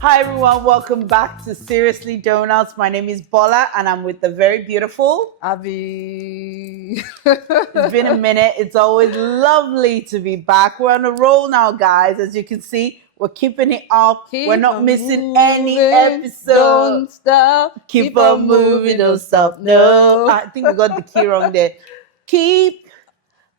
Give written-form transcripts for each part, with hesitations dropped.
Hi everyone, welcome back to Seriously Donuts. My name is Bola and I'm with the very beautiful Abby. It's been a minute. It's always lovely to be back. We're on a roll now, guys. As you can see, we're keeping it up. We're not missing any episode. Don't stop. Keep on moving, don't stop. No, I think we got the key wrong there. Keep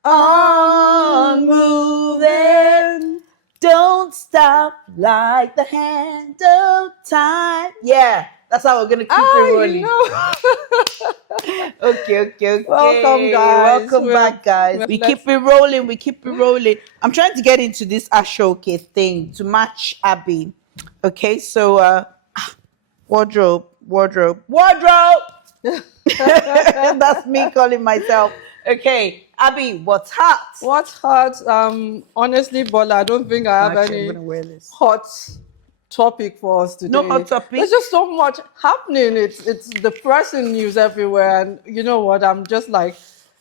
on moving. Don't stop like the hand of time. Yeah, that's how we're gonna keep it rolling. Okay. Welcome, guys. Welcome back, guys. We keep it rolling. We keep it rolling. I'm trying to get into this Ashoke thing to match Abby. Okay, so wardrobe. That's me calling myself. Okay, Abby, what's hot? What's hot? Honestly, Bola, I don't think I have Actually, I'm any gonna wear this. hot topic for us today. No hot topic? There's just so much happening. It's depressing news everywhere, and you know what? I'm just like,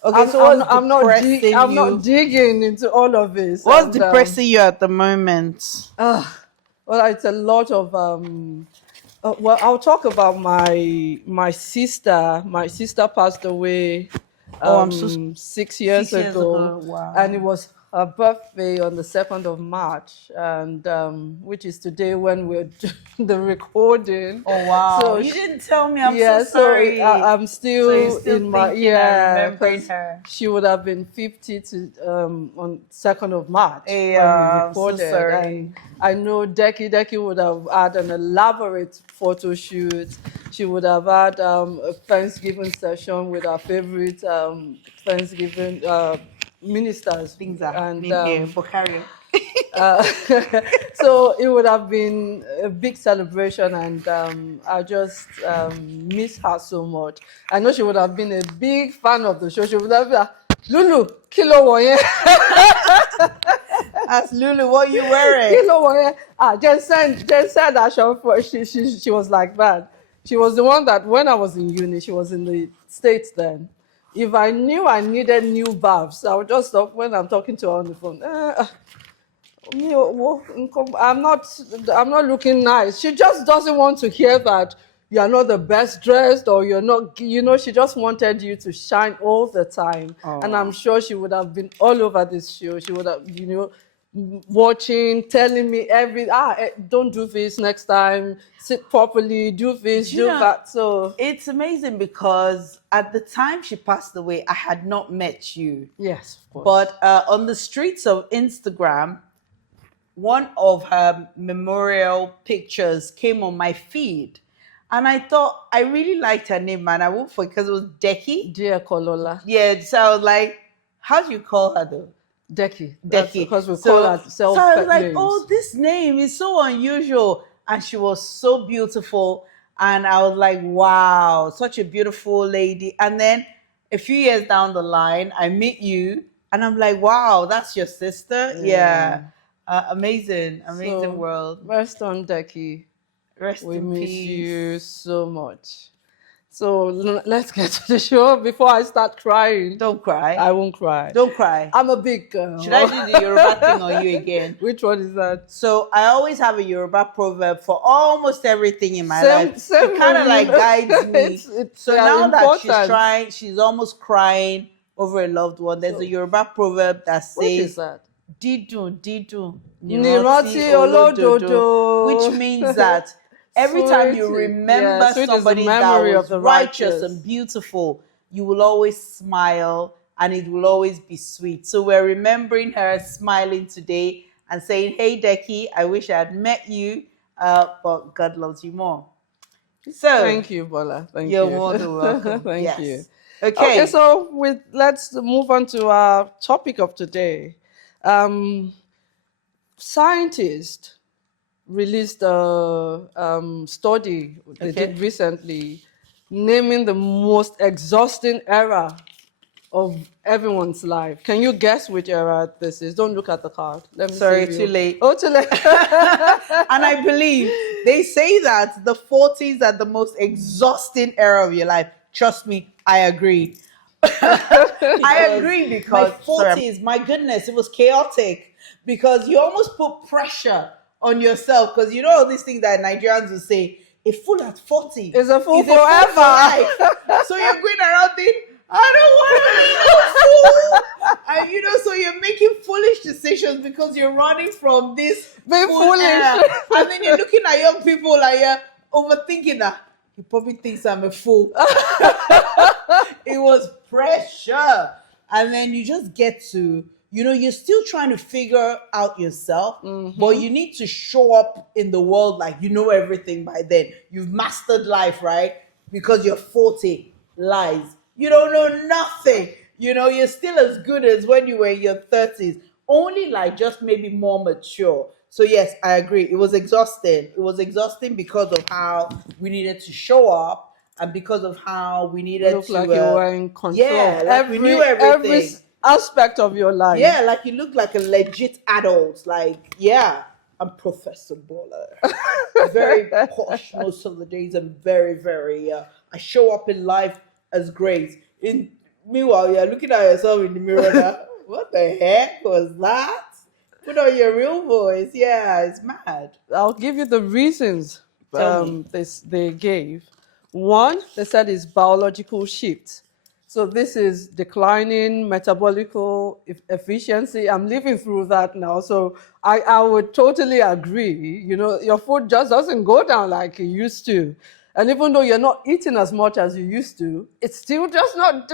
Okay, I'm not digging into all of this. What's depressing you at the moment? Well, it's a lot of well, I'll talk about my sister. My sister passed away. I'm so 6 years, 6 years ago. Wow. And it was her birthday on the 2nd of March, and which is today when we're doing the recording. Oh wow! So you didn't tell me. I'm so sorry. I'm still, still in my remembering her. She would have been 50 to on 2nd of March when we I'm so recorded. sorry. And I know Deki would have had an elaborate photo shoot. She would have had a Thanksgiving session with our favorite Thanksgiving ministers. Things are and happening here for carrying. so it would have been a big celebration, and I just miss her so much. I know she would have been a big fan of the show. She would have been like, Lulu, kilo woye. Ask Lulu, what you wearing? Kilo woye. Just said that she was like that. She was the one that when I was in uni, she was in the States then. If I knew I needed new baths, I would just stop when I'm talking to her on the phone. I'm not looking nice. She just doesn't want to hear that you're not the best dressed or you're not, she just wanted you to shine all the time. Aww. And I'm sure she would have been all over this show. She would have, watching, telling me don't do this next time, sit properly, do this, do that. So it's amazing because at the time she passed away, I had not met you. Yes, of course. But on the streets of Instagram, one of her memorial pictures came on my feed. And I thought, I really liked her name, man. I won't forget because it was Deki. Dear Kolola. Yeah, so I was like, how do you call her though? Deki. Because we call ourselves. So I was like, names. oh, this name is so unusual. And she was so beautiful. And I was like, wow, such a beautiful lady. And then a few years down the line, I meet you. And I'm like, wow, that's your sister? Yeah. Amazing world. Rest on Deki. Rest in peace. We miss you so much. So let's get to the show before I start crying. Don't cry. I won't cry. Don't cry. I'm a big girl. Should I do the Yoruba thing on you again? Which one is that? So I always have a Yoruba proverb for almost everything in my life. It kind of like guides me. So now that she's almost crying over a loved one, there's a Yoruba proverb that says, what is that? Didun, Niroti olododo. Which means that every time you remember somebody that was righteous and beautiful, you will always smile and it will always be sweet. So we're remembering her smiling today and saying, hey, Deki, I wish I had met you, but God loves you more. So thank you, Bola. Thank you. You're more than welcome. Thank you. Okay, so let's move on to our topic of today. Scientists released a study they did recently naming the most exhausting era of everyone's life. Can you guess which era this is? Don't look at the card. Sorry, too late. Oh, too late. And I believe they say that the 40s are the most exhausting era of your life. Trust me, I agree. I agree because my 40s, my goodness, it was chaotic because you almost put pressure on yourself because you know all these things that Nigerians will say, a fool at 40 is a fool is forever. A fool for life. So you're going around thinking, I don't want to be a fool. And you know, so you're making foolish decisions because you're running from this being foolish. And then you're looking at young people and you're overthinking that. He probably thinks I'm a fool. It was pressure. And then you just get to, you know, you're still trying to figure out yourself, but you need to show up in the world like you know everything by then. You've mastered life, right? Because you're 40. Lies. You don't know nothing. You know, you're still as good as when you were in your 30s. Only like just maybe more mature. So yes, I agree. It was exhausting. It was exhausting because of how we needed to show up and because of how we needed look to like you were in control. Yeah, like we knew everything. Every aspect of your life. Yeah, like you look like a legit adult. Like, yeah, I'm Professor Baller. Very posh most of the days and very, very I show up in life as Grace. Meanwhile, you're looking at yourself in the mirror now. What the heck was that? Put on your real voice. Yeah, it's mad. I'll give you the reasons they gave. One, they said is biological shift. So this is declining metabolical efficiency. I'm living through that now. So I would totally agree. You know, your food just doesn't go down like it used to. And even though you're not eating as much as you used to, it's still just not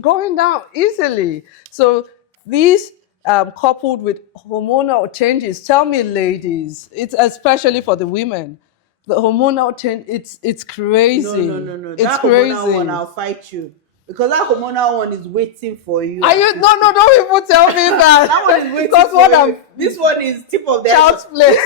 going down easily. So these coupled with hormonal changes, tell me, ladies, it's especially for the women, the hormonal change, it's crazy. No. It's that crazy. Hormonal one, I'll fight you. Because that hormonal one is waiting for you. Are you? No, don't even tell me that. That one is waiting because for you. This one is tip of the child's play.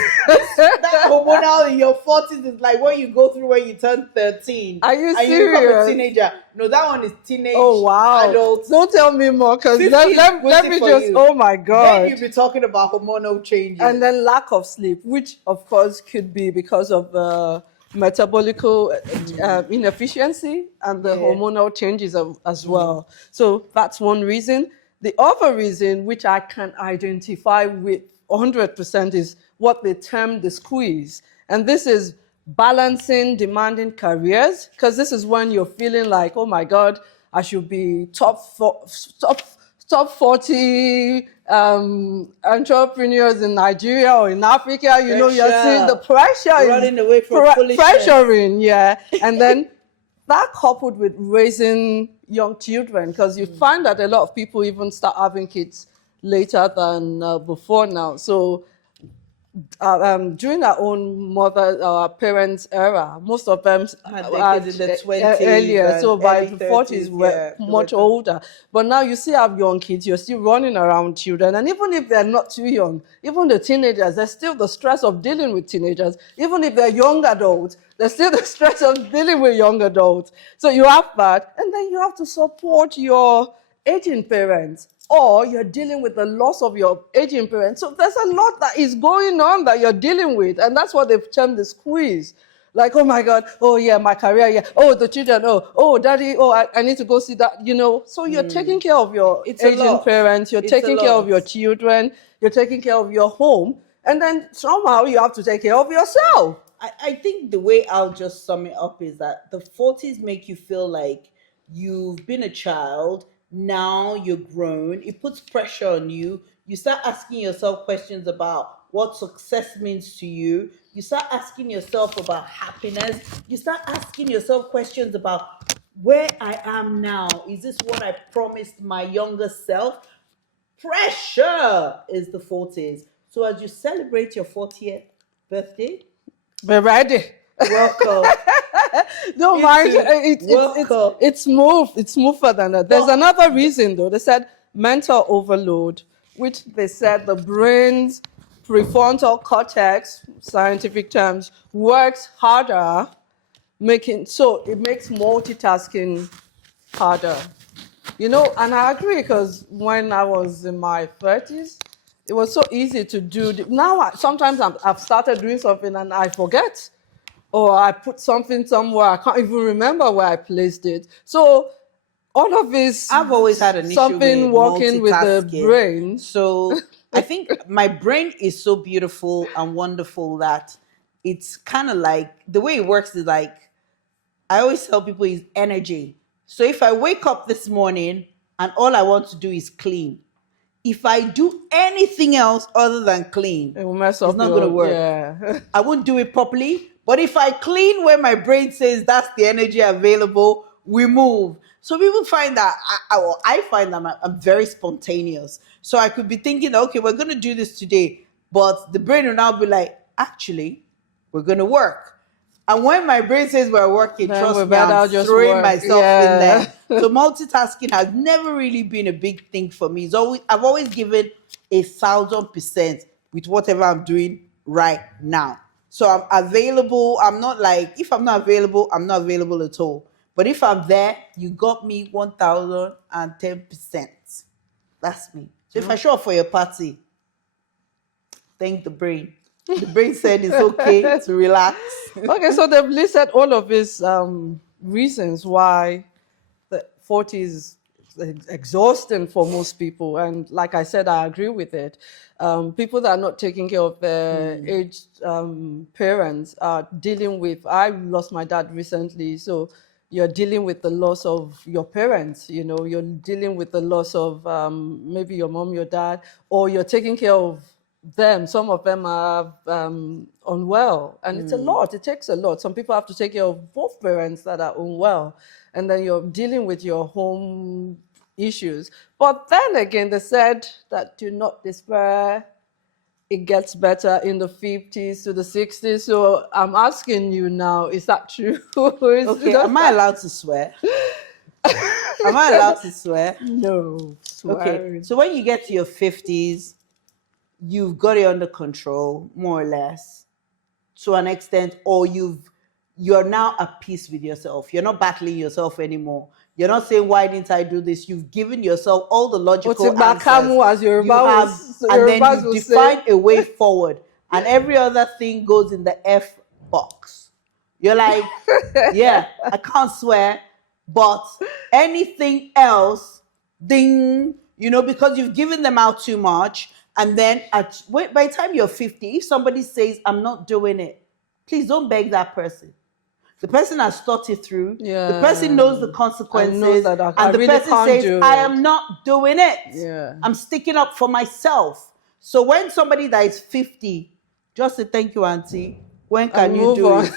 That hormonal in your 40s is like what you go through when you turn 13. Are you and serious? You become a teenager. No, that one is teenage. Oh wow! Adults. Don't tell me more, because let me just. You. Oh my God! Then you'll be talking about hormonal changes and then lack of sleep, which of course could be because of metabolical inefficiency and the hormonal changes as well. So that's one reason. The other reason, which I can identify with 100%, is what they term the squeeze. And this is balancing demanding careers, because this is when you're feeling like, oh my God, I should be top 40 entrepreneurs in Nigeria or in Africa. You know, you're seeing the pressure. Running away from pressuring, yeah. And then that coupled with raising young children, because you find that a lot of people even start having kids later than before now. So during our own parents' era, most of them had in the 20s earlier. So by the 40s, we're much older. But now you still have young kids, you're still running around children. And even if they're not too young, even the teenagers, there's still the stress of dealing with teenagers. Even if they're young adults, there's still the stress of dealing with young adults. So you have that. And then you have to support your aging parents, or you're dealing with the loss of your aging parents. So there's a lot that is going on that you're dealing with. And that's what they've termed the squeeze. Like, oh my God, oh yeah, my career, yeah. Oh, the children, oh, daddy, oh, I need to go see that, you know. So you're taking care of your aging parents, you're taking care of your children, you're taking care of your home. And then somehow you have to take care of yourself. I think the way I'll just sum it up is that the 40s make you feel like you've been a child. Now you're grown. It puts pressure on you. You start asking yourself questions about what success means to you. You start asking yourself about happiness. You start asking yourself questions about where I am now. Is this what I promised my younger self? Pressure is the 40s. So as you celebrate your 40th birthday, be ready. Welcome. No, mind, it's smoother than that. There's another reason, though. They said mental overload, which they said the brain's prefrontal cortex, scientific terms, works harder, so it makes multitasking harder. You know, and I agree, because when I was in my 30s, it was so easy to do. Now, sometimes I've started doing something and I forget. Or I put something somewhere, I can't even remember where I placed it. So all of this. I've always had an issue something with working with the brain. So I think my brain is so beautiful and wonderful that it's kind of like the way it works is like I always tell people is energy. So if I wake up this morning and all I want to do is clean, if I do anything else other than clean, it will mess up. It's not going to work. Yeah. I won't do it properly. But if I clean when my brain says that's the energy available, we move. So people find that I find that I'm very spontaneous. So I could be thinking, okay, we're going to do this today, but the brain will now be like, actually, we're going to work. And when my brain says we're working, then trust me, I'm just throwing myself in there. So multitasking has never really been a big thing for me. I've always given 1,000% with whatever I'm doing right now. So I'm available. I'm not like, if I'm not available, I'm not available at all. But if I'm there, you got me 1,010%. That's me. So if I show up for your party, thank the brain. The brain said it's okay to relax. Okay, so they've listed all of these reasons why the 40s is exhausting for most people. And like I said, I agree with it. People that are not taking care of their aged parents are dealing with, I lost my dad recently, so you're dealing with the loss of your parents, you know, you're dealing with the loss of maybe your mom, your dad, or you're taking care of them. Some of them are unwell, and it's a lot. It takes a lot. Some people have to take care of both parents that are unwell, and then you're dealing with your home issues. But then again, they said that do not despair. It gets better in the 50s to the 60s. So I'm asking you now, is that true? Okay, am I allowed to swear? Am I allowed to swear? No. Okay, so when you get to your 50s, you've got it under control, more or less, to an extent, or you're now at peace with yourself. You're not battling yourself anymore. You're not saying, why didn't I do this? You've given yourself all the logical answers. And then you define a way forward. And every other thing goes in the F box. You're like, yeah, I can't swear, but anything else, ding, you know, because you've given them out too much. And then by the time you're 50, if somebody says, I'm not doing it, please don't beg that person. The person has thought it through. Yeah. The person knows the consequences. And the really person says, I am not doing it. Yeah. I'm sticking up for myself. So when somebody that is 50, just say, thank you, Auntie. When can you do it?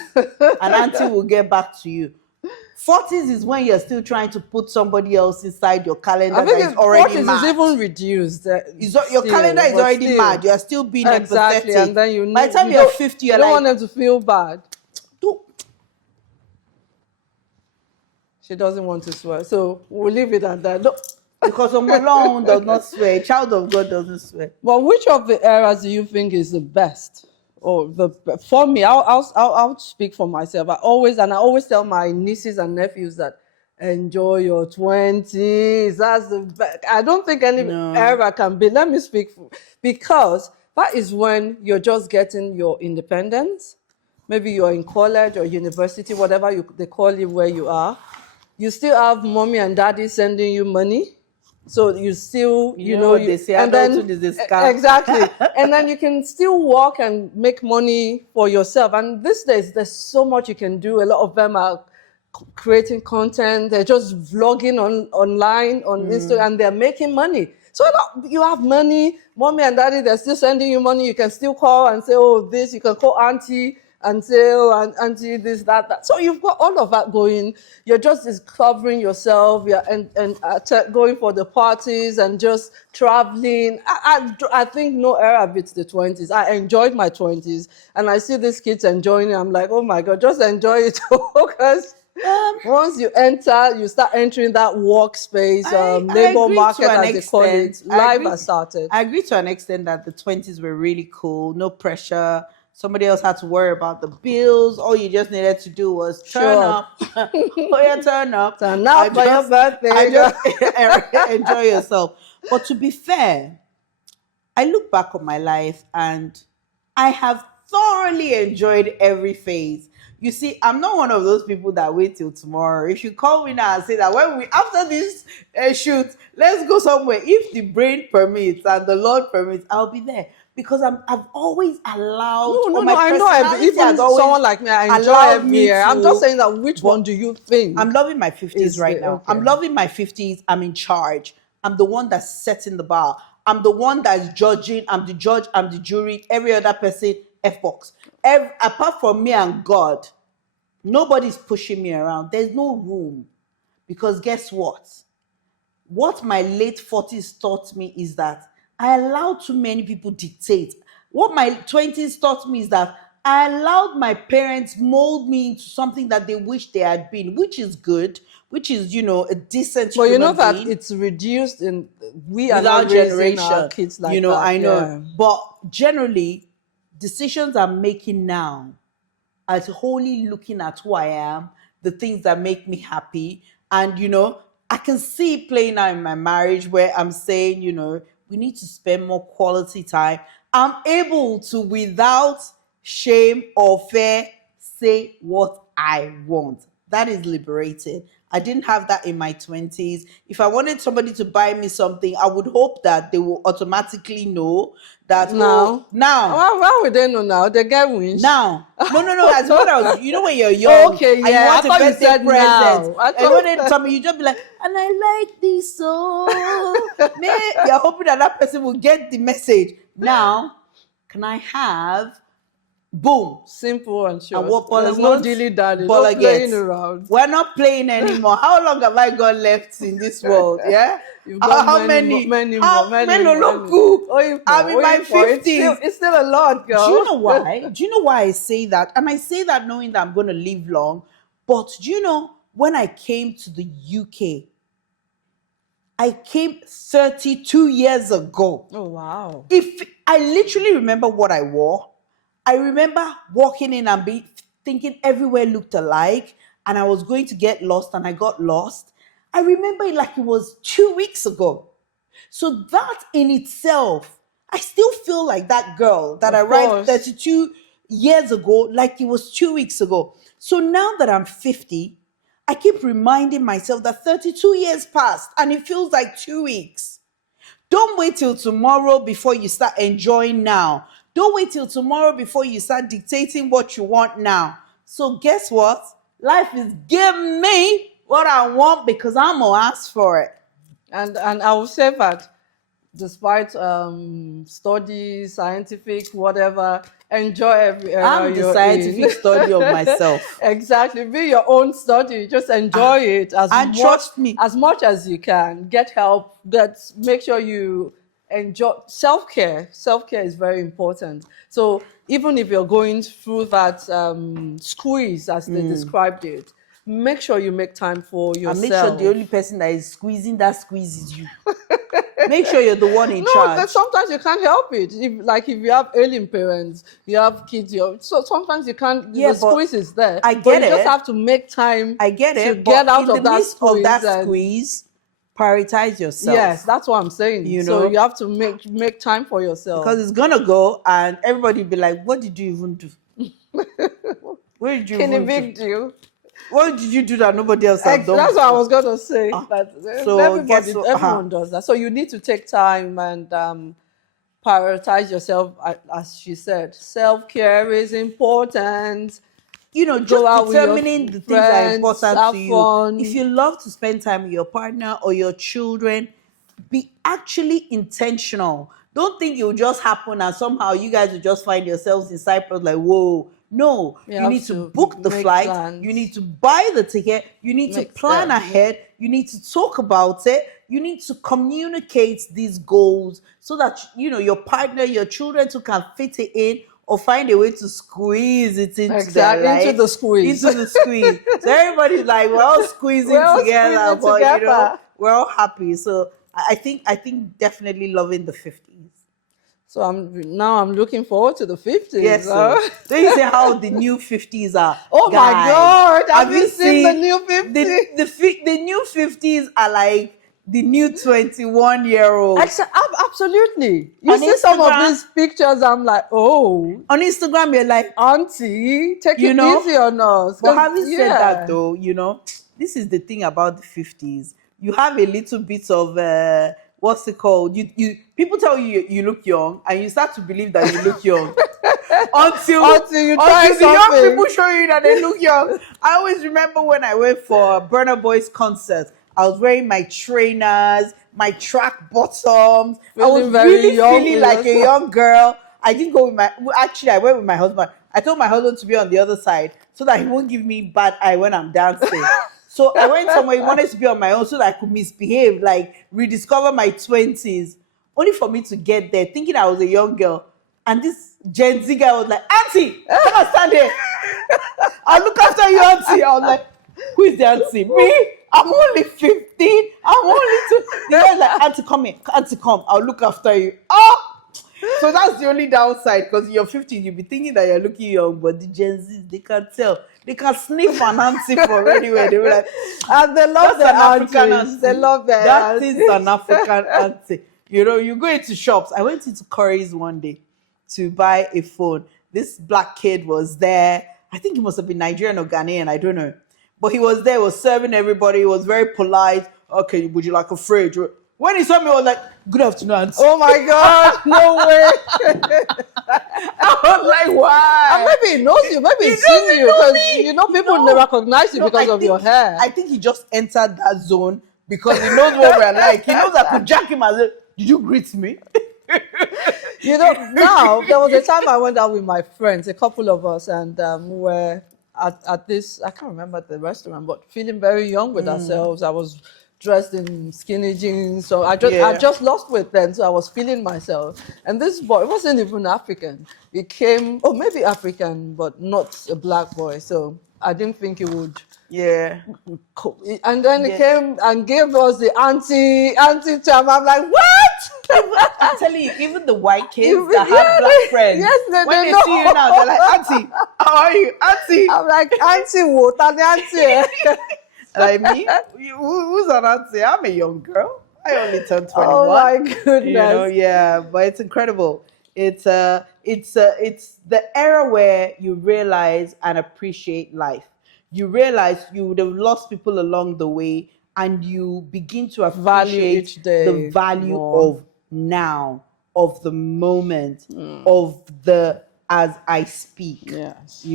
And Auntie will get back to you. 40s is when you're still trying to put somebody else inside your calendar that is already mad. 40s is even reduced. Your calendar is already mad. You're still being empathetic. And then by the time you're 50, you're like... You don't want them to feel bad. She doesn't want to swear. So we'll leave it at that. No. Because Omolon does not swear. A child of God doesn't swear. But which of the eras do you think is the best? Or for me, I'll speak for myself. I always tell my nieces and nephews that enjoy your 20s. That's the best. I don't think any era can be. Let me speak because that is when you're just getting your independence. Maybe you're in college or university, whatever they call it where you are. You still have mommy and daddy sending you money. So you still, you know they say, and then, exactly. And then you can still work and make money for yourself. And these days, there's so much you can do. A lot of them are creating content. They're just vlogging online on Instagram, and they're making money. So you have money, mommy and daddy, they're still sending you money. You can still call and say, oh, this. You can call auntie and say, oh, auntie, this, that. So you've got all of that going. You're just discovering yourself. You're going for the parties and just traveling. I think no era beats the 20s. I enjoyed my 20s, and I see these kids enjoying it. I'm like, oh my God, just enjoy it. Because once you start entering that workspace, labor market, as they call it, life has started. I agree to an extent that the 20s were really cool. No pressure. Somebody else had to worry about the bills. All you just needed to do was turn up. Oh yeah, turn up. Turn up for your birthday. Enjoy yourself. But to be fair, I look back on my life and I have thoroughly enjoyed every phase. You see, I'm not one of those people that wait till tomorrow. If you call me now and say that when we after this shoot, let's go somewhere. If the brain permits and the Lord permits, I'll be there because I've always allowed. No. I know. Even someone like me, I enjoy every year. I'm just saying that. Which one do you think? I'm loving my 50s right now. Okay. I'm loving my 50s. I'm in charge. I'm the one that's setting the bar. I'm the one that's judging. I'm the judge. I'm the jury. Every other person, F-box. Apart from me and God, nobody's pushing me around. There's no room. Because guess what? What my late 40s taught me is that I allowed too many people dictate. What my 20s taught me is that I allowed my parents mold me into something that they wish they had been, which is good, which is, a decent But you know that being. It's reduced in we are not raising our kids like that. I know. Yeah. But generally, decisions I'm making now are wholly looking at who I am, the things that make me happy. And, I can see it playing out in my marriage where I'm saying, we need to spend more quality time. I'm able to, without shame or fear, say what I want. That is liberating. I didn't have that in my 20s. If I wanted somebody to buy me something, I would hope that they will automatically know that now. Why would they know now? They get wins. Now. No. As what I was, when you're young. Okay, yeah. And you want a birthday present. And when they tell me, you just be like, and I like this song. You're hoping that person will get the message. Now, can I have? Boom. Simple and short. And what There's no dilly dally. No playing around. We're not playing anymore. How long have I got left in this world? Yeah. You've got how many more. I'm in my 50s. It's still a lot, girl. Do you know why? Do you know why I say that? And I say that knowing that I'm going to live long. But do you know, when I came to the UK, I came 32 years ago. Oh, wow. If I literally remember what I wore, I remember walking in and thinking everywhere looked alike and I was going to get lost and I got lost. I remember it like it was 2 weeks ago. So that in itself, I still feel like that girl that arrived 32 years ago, like it was 2 weeks ago. So now that I'm 50, I keep reminding myself that 32 years passed and it feels like 2 weeks. Don't wait till tomorrow before you start enjoying now. Don't wait till tomorrow before you start dictating what you want now. So guess what? Life is giving me what I want because I'm going to ask for it. And I will say that despite studies, scientific, whatever, enjoy every area I'm the scientific study of myself. Exactly. Be your own study. Just enjoy it trust me. As much as you can. Get help. Make sure you enjoy self-care. Self-care is very important. So even if you're going through that squeeze, as they described it, make sure you make time for yourself. And make sure the only person that is squeezing that squeeze is you. Make sure you're the one in charge. No, sometimes you can't help it. If you have ailing parents, you have kids, so sometimes you can't. The squeeze is there. I get it. You just have to make time. I get it. To get out of that squeeze. Prioritize yourself. Yes, that's what I'm saying. So you have to make time for yourself. Because it's gonna go and everybody will be like, what did you even do? What did you even do? What did you do that nobody else has done? That's what I was gonna say. Everyone does that. So you need to take time and prioritize yourself. As she said, self-care is important. Just determining the things that are important to you. Fun. If you love to spend time with your partner or your children, be actually intentional. Don't think it will just happen and somehow you guys will just find yourselves in Cyprus like, whoa. No, you need to book the flight. Plans. You need to buy the ticket. You need to plan ahead. You need to talk about it. You need to communicate these goals so that, your partner, your children too can fit it in or find a way to squeeze it into their life. Into the squeeze. So everybody's like, we're all squeezing together, but we're all happy. So I think definitely loving the 50s. So I'm looking forward to the 50s. Yes. So you see how the new 50s are. Oh my God! Have you seen the new 50s? The new 50s are like the new 21-year-old. Absolutely. You On see some of Instagram- these pictures, I'm like, oh, On Instagram, you're like, auntie, take You it know? easy on us. but 'Cause, having said yeah. that though, this is the thing about the 50s. You have a little bit of what's it called? You people tell you look young, and you start to believe that you look young until you try the young something. people show you that they look young. I always remember when I went for Burna Boy's concert, I was wearing my trainers, my track bottoms. I was Feeling very really young feeling like a yourself. young girl. I didn't go with actually, I went with my husband. I told my husband to be on the other side so that he won't give me bad eye when I'm dancing. So I went somewhere, he wanted to be on my own so that I could misbehave, like rediscover my 20s. Only for me to get there thinking I was a young girl. And this Gen Z guy was like, Auntie, come on, stand here. I'll look after you, Auntie. I was like, who is the auntie? Me? I'm only 15. I'm only 2. The guy's like, Auntie, come here. Auntie, come. I'll look after you. Oh! So that's the only downside, because you're 15, you'll be thinking that you're looking young, but the Gen Zs, they can tell. They can sniff an auntie from anywhere. They were like, And they love that's their an African aunties. auntie. They love their That aunties. is an African auntie. You go into shops. I went into Curry's one day to buy a phone. This black kid was there. I think he must have been Nigerian or Ghanaian. I don't know. But he was there, was serving everybody. He was very polite. Okay, would you like a fridge? When he saw me, I was like, good afternoon, auntie. Oh my God, no way. I was like, why? And maybe he knows you, maybe he's doesn't seen you. know Because, me. people No. recognize you No, because I of your think- hair. I think he just entered that zone because he knows what we're like. He knows I could jack him and say, did you greet me? Now, there was a time I went out with my friends, a couple of us, and we were at this, I can't remember the restaurant, but feeling very young with ourselves. I was dressed in skinny jeans, so I just lost weight then, so I was feeling myself. And this boy, it wasn't even African. He came, maybe African, but not a black boy, so I didn't think he would. Yeah. And then he came and gave us the auntie charm. I'm like, what? I'm telling you, even the white kids You- that yeah, have black friends, yes, when they they see you know. now, they're like, Auntie, how are you? Auntie. I'm like, auntie, what? Auntie. Like me? Who's an auntie? I'm a young girl. I only turned 21. Oh my goodness. Yeah, but it's incredible. It's the era where you realize and appreciate life. You realize you would have lost people along the way, and you begin to Value appreciate each day the value more. of now, of the moment, of the as I speak. Yes.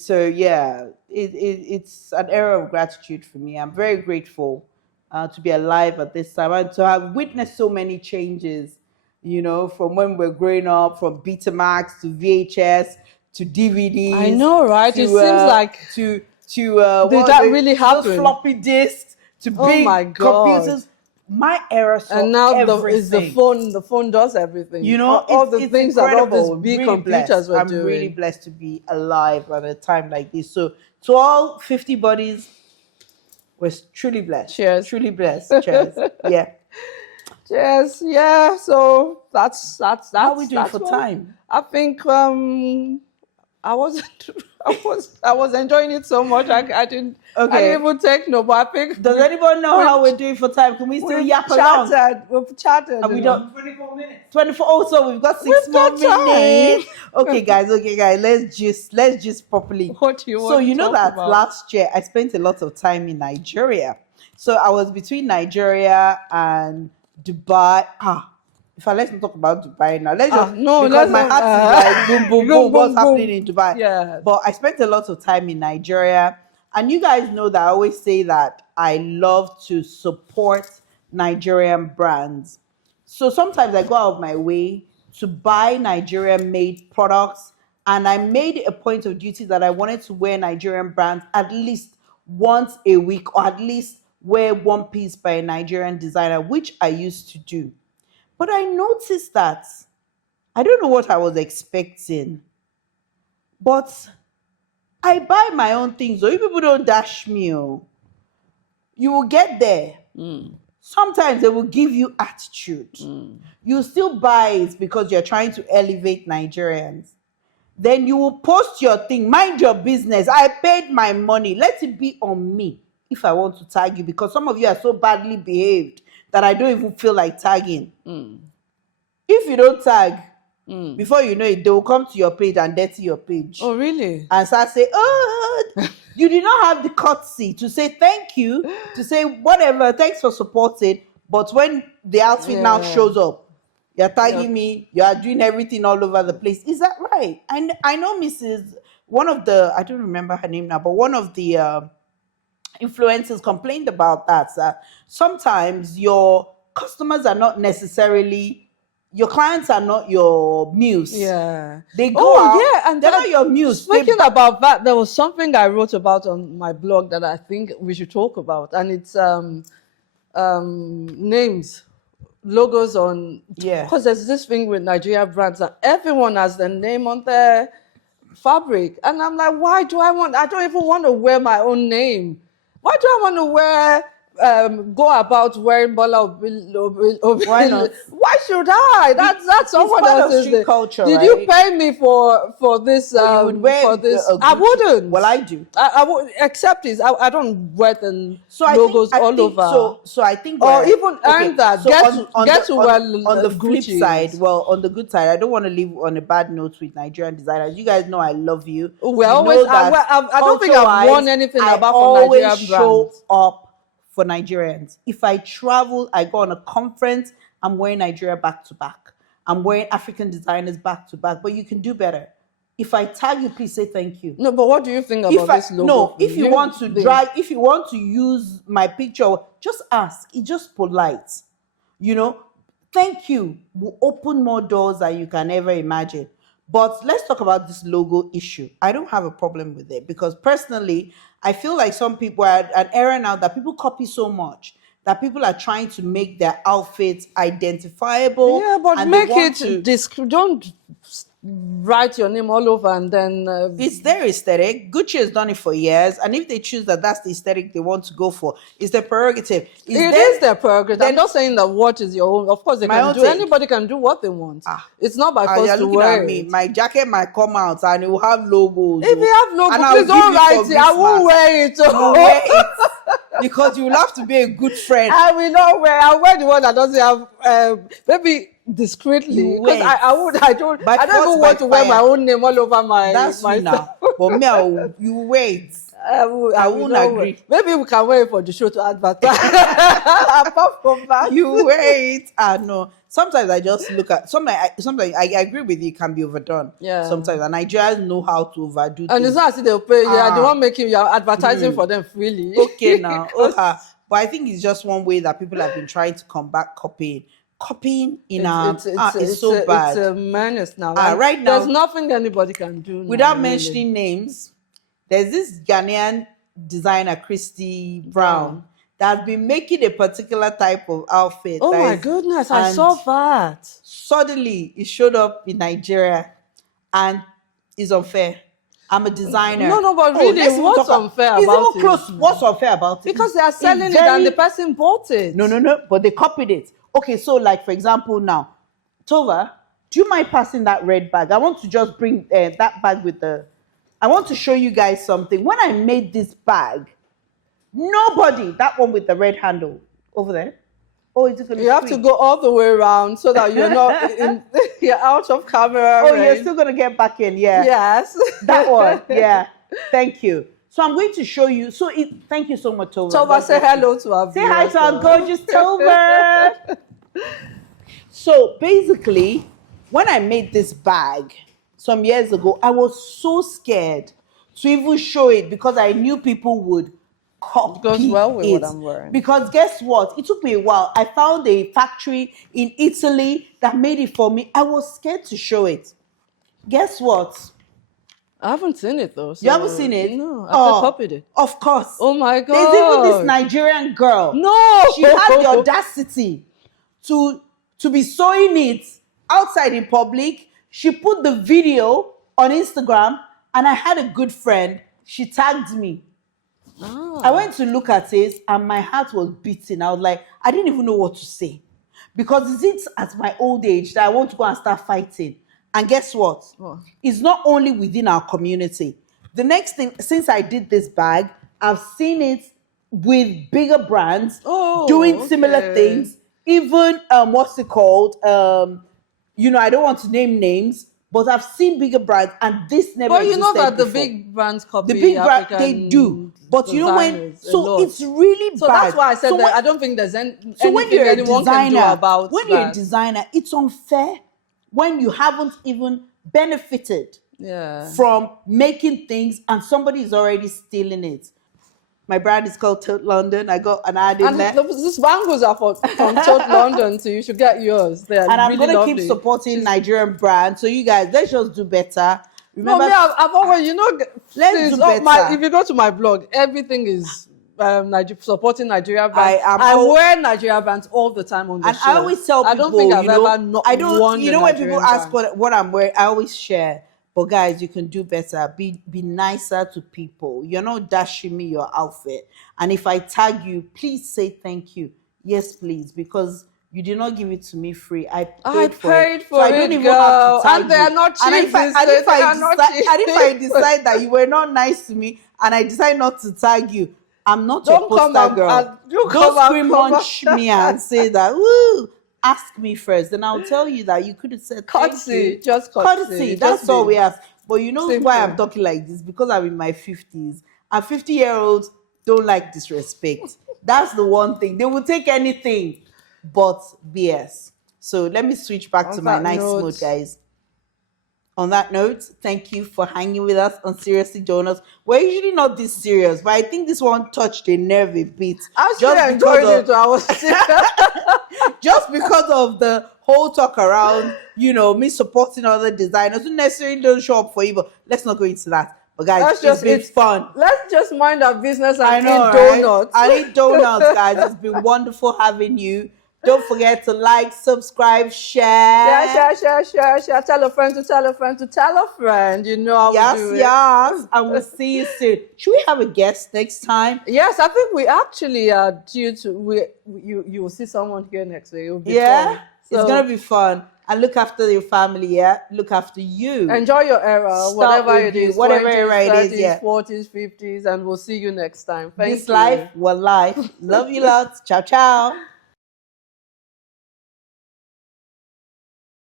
So yeah, it's an era of gratitude for me. I'm very grateful to be alive at this time and to have witnessed so many changes, from when we're growing up, from Betamax to VHS to DVDs. I know, right? It seems like to did that really happen? Those floppy disks to Oh big my God. computers. My era saw and now everything. is the phone. The phone does everything. All the it's things that all incredible. these big Really computers blessed. were I'm doing. really blessed to be alive at a time like this. So to all 50 buddies, we're truly blessed. Cheers. Truly blessed. Cheers. Yeah. Yes, yeah. So that's How are we doing that's for what- time? I think I was enjoying it so much. I didn't even take no, but I think Does anybody know we've- how we're doing for time? Can we still we've yap along? chatted. We've chatted. Have we you know. done 24 minutes. 24? Also, we've got 6 We've more got time. minutes. Okay, guys. Let's just properly. What do you So want you to know talk that about? last year I spent a lot of time in Nigeria. So I was between Nigeria and Dubai. If let's not talk about Dubai now. Let's just no, because let's my not, heart is like boom, boom, boom. boom, What's boom. happening in Dubai? Yeah. But I spent a lot of time in Nigeria, and you guys know that I always say that I love to support Nigerian brands. So sometimes I go out of my way to buy Nigerian-made products, and I made a point of duty that I wanted to wear Nigerian brands at least once a week, or at least wear one piece by a Nigerian designer, which I used to do. But I noticed that I don't know what I was expecting, but I buy my own things. So if people don't dash me, you will get there. Sometimes they will give you attitude. You still buy it because you're trying to elevate Nigerians. Then you will post your thing. Mind your business. I paid my money. Let it be on me if I want to tag you, because some of you are so badly behaved that I don't even feel like tagging. If you don't tag, before you know it, they will come to your page and dirty your page. Oh, really? And start say, oh, you did not have the courtesy to say thank you, to say whatever, thanks for supporting. But when the outfit now shows up, you're tagging me, you are doing everything all over the place. Is that right? And I know Mrs. One of the, I don't remember her name now, but one of the influencers complained about that. Sometimes your customers are not necessarily, your clients are not your muse. Yeah. They go out, and they're not your muse. Speaking about that, there was something I wrote about on my blog that I think we should talk about, and it's names, logos on. Yeah. Because there's this thing with Nigeria brands that everyone has their name on their fabric, and I'm like, why do I want? I don't even want to wear my own name. Why do I want to wear? Go about wearing Bola Obi? Why not? Why should I? That's someone else's culture. Did right? you pay me for this? You would wear for this? I wouldn't. Well, I do. I would accept it. I don't wear the logos all over. So I think, or even earn that. So get to on the flip Gucci's. side. Well, on the good side, I don't want to leave on a bad note with Nigerian dezigers. You guys know I love you. Well, I don't think I've won anything about for Nigerian show brands. up for Nigerians. If I travel, I go on a conference, I'm wearing Nigeria back to back. I'm wearing African designers back to back. But you can do better. If I tag you, please say thank you. No, but what do you think about this logo? No, if you want to if you want to use my picture, just ask. It's just polite. You know, thank you will open more doors than you can ever imagine. But let's talk about this logo issue. I don't have a problem with it because personally, I feel like some people are at an era now that people copy so much that people are trying to make their outfits identifiable. Yeah, but and make it don't write your name all over and then it's their aesthetic. Gucci has done it for years, and if they choose that that's the aesthetic they want to go for, it's their prerogative. It is their prerogative. I'm not saying that what is your own. Of course, they can do. Anybody can do what they want. It's not by force to wear it. My jacket might come out and it will have logos. If you have logos, please don't write it. I won't wear it. Wear it because you will have to be a good friend. I will not wear. I'll wear the one that doesn't have maybe discreetly, because I don't even want to wear my own name all over my. That's my now. But me, you wait. I won't agree. Maybe we can wait for the show to advertise. Apart from that, you wait. No. Sometimes I just look at sometimes I agree with you. It can be overdone. Yeah. Sometimes and Nigerians know how to overdo. And it's not as if they'll pay. Yeah, they won't make you. You're advertising for them freely. Okay now. But I think it's just one way that people have been trying to combat copying. Copying in it's so bad. It's a menace now. Right now, there's nothing anybody can do without mentioning names. There's this Ghanaian designer, Christy Brown, that's been making a particular type of outfit. Oh my goodness, I saw that. Suddenly, it showed up in Nigeria, and it's unfair. I'm a designer. No, but really, what's unfair about it? What's unfair about it? Because they are selling it and the person bought it. No, but they copied it. Okay, so like for example now, Tova, do you mind passing that red bag? I want to just bring that bag with I want to show you guys something. When I made this bag, that one with the red handle over there. Oh, is it going to You have to go all the way around so that you're not you're out of camera. Oh, you're still going to get back in, yeah. Yes. That one, yeah. Thank you. So I'm going to show you. Thank you so much, Tova. Tova, say hello to our viewers. Say hi to our gorgeous Tova. So basically, when I made this bag some years ago, I was so scared to even show it because I knew people would copy it. Goes well with what I'm wearing. Because guess what? It took me a while. I found a factory in Italy that made it for me. I was scared to show it. Guess what? I haven't seen it though. So you haven't seen it? No, I copied it. Of course. Oh my God. There's even this Nigerian girl. No! She had the audacity to be sewing it outside in public. She put the video on Instagram, and I had a good friend. She tagged me. I went to look at it, and my heart was beating. I was like, I didn't even know what to say. Because is it at my old age that I want to go and start fighting? And guess what? It's not only within our community. The next thing, since I did this bag, I've seen it with bigger brands doing similar things even what's it called? I don't want to name names, but I've seen bigger brands, and this never. But you know that the before. big brands copy The big brand, African they do. But you know when, so it's really so bad. that's why I said so that when, I don't think there's anything when you're a anyone can do designer, about when that. you're a designer, it's unfair when you haven't even benefited from making things and somebody is already stealing it. My brand is called Tote London. I got an ad in there. These bangles are from Tote London, so you should get yours. They are and I'm really going to keep supporting Nigerian brands. So you guys, let's just do better. Remember, no, me, I've always, let's do better. If you go to my blog, everything is supporting Nigeria brands. I wear Nigeria brands all the time on the show. And I always tell people, I don't think I've ever not worn you know, when people ask brand. what I'm wearing, I always share. But guys, you can do better. Be nicer to people. You're not dashing me your outfit. And if I tag you, please say thank you. Yes, please, because you did not give it to me free. I paid for it. So I don't even have to tag and they are not cheap. And if I decide that you were not nice to me and I decide not to tag you, I'm not your poster girl. Don't scream munch me and say that, woo, ask me first. Then I'll tell you that you could have said courtesy, just courtesy. That's all we ask. But you know why I'm talking like this? Because I'm in my 50s. And 50-year-olds don't like disrespect. That's the one thing. They will take anything but BS. So let me switch back to my nice mood, guys. On that note, thank you for hanging with us on Seriously Jonas. We're usually not this serious, but I think this one touched a nerve a bit. I was just because of the whole talk around, me supporting other designers who necessarily don't show up for you, but let's not go into that. But guys, it's been fun. Let's just mind our business and eat donuts. I eat donuts, guys. It's been wonderful having you. Don't forget to like, subscribe, share. Share. Tell a friend to tell a friend to tell a friend. You know how we do it. Yes. And we'll see you soon. Should we have a guest next time? Yes, I think we actually are due to. You will see someone here next week. It will be fun. So, it's gonna be fun. And look after your family. Look after you. Enjoy your era, whatever it is. Whatever era it is. 40s, 50s, and we'll see you next time. Thank you. This life, well life. Love you lots. Ciao, ciao.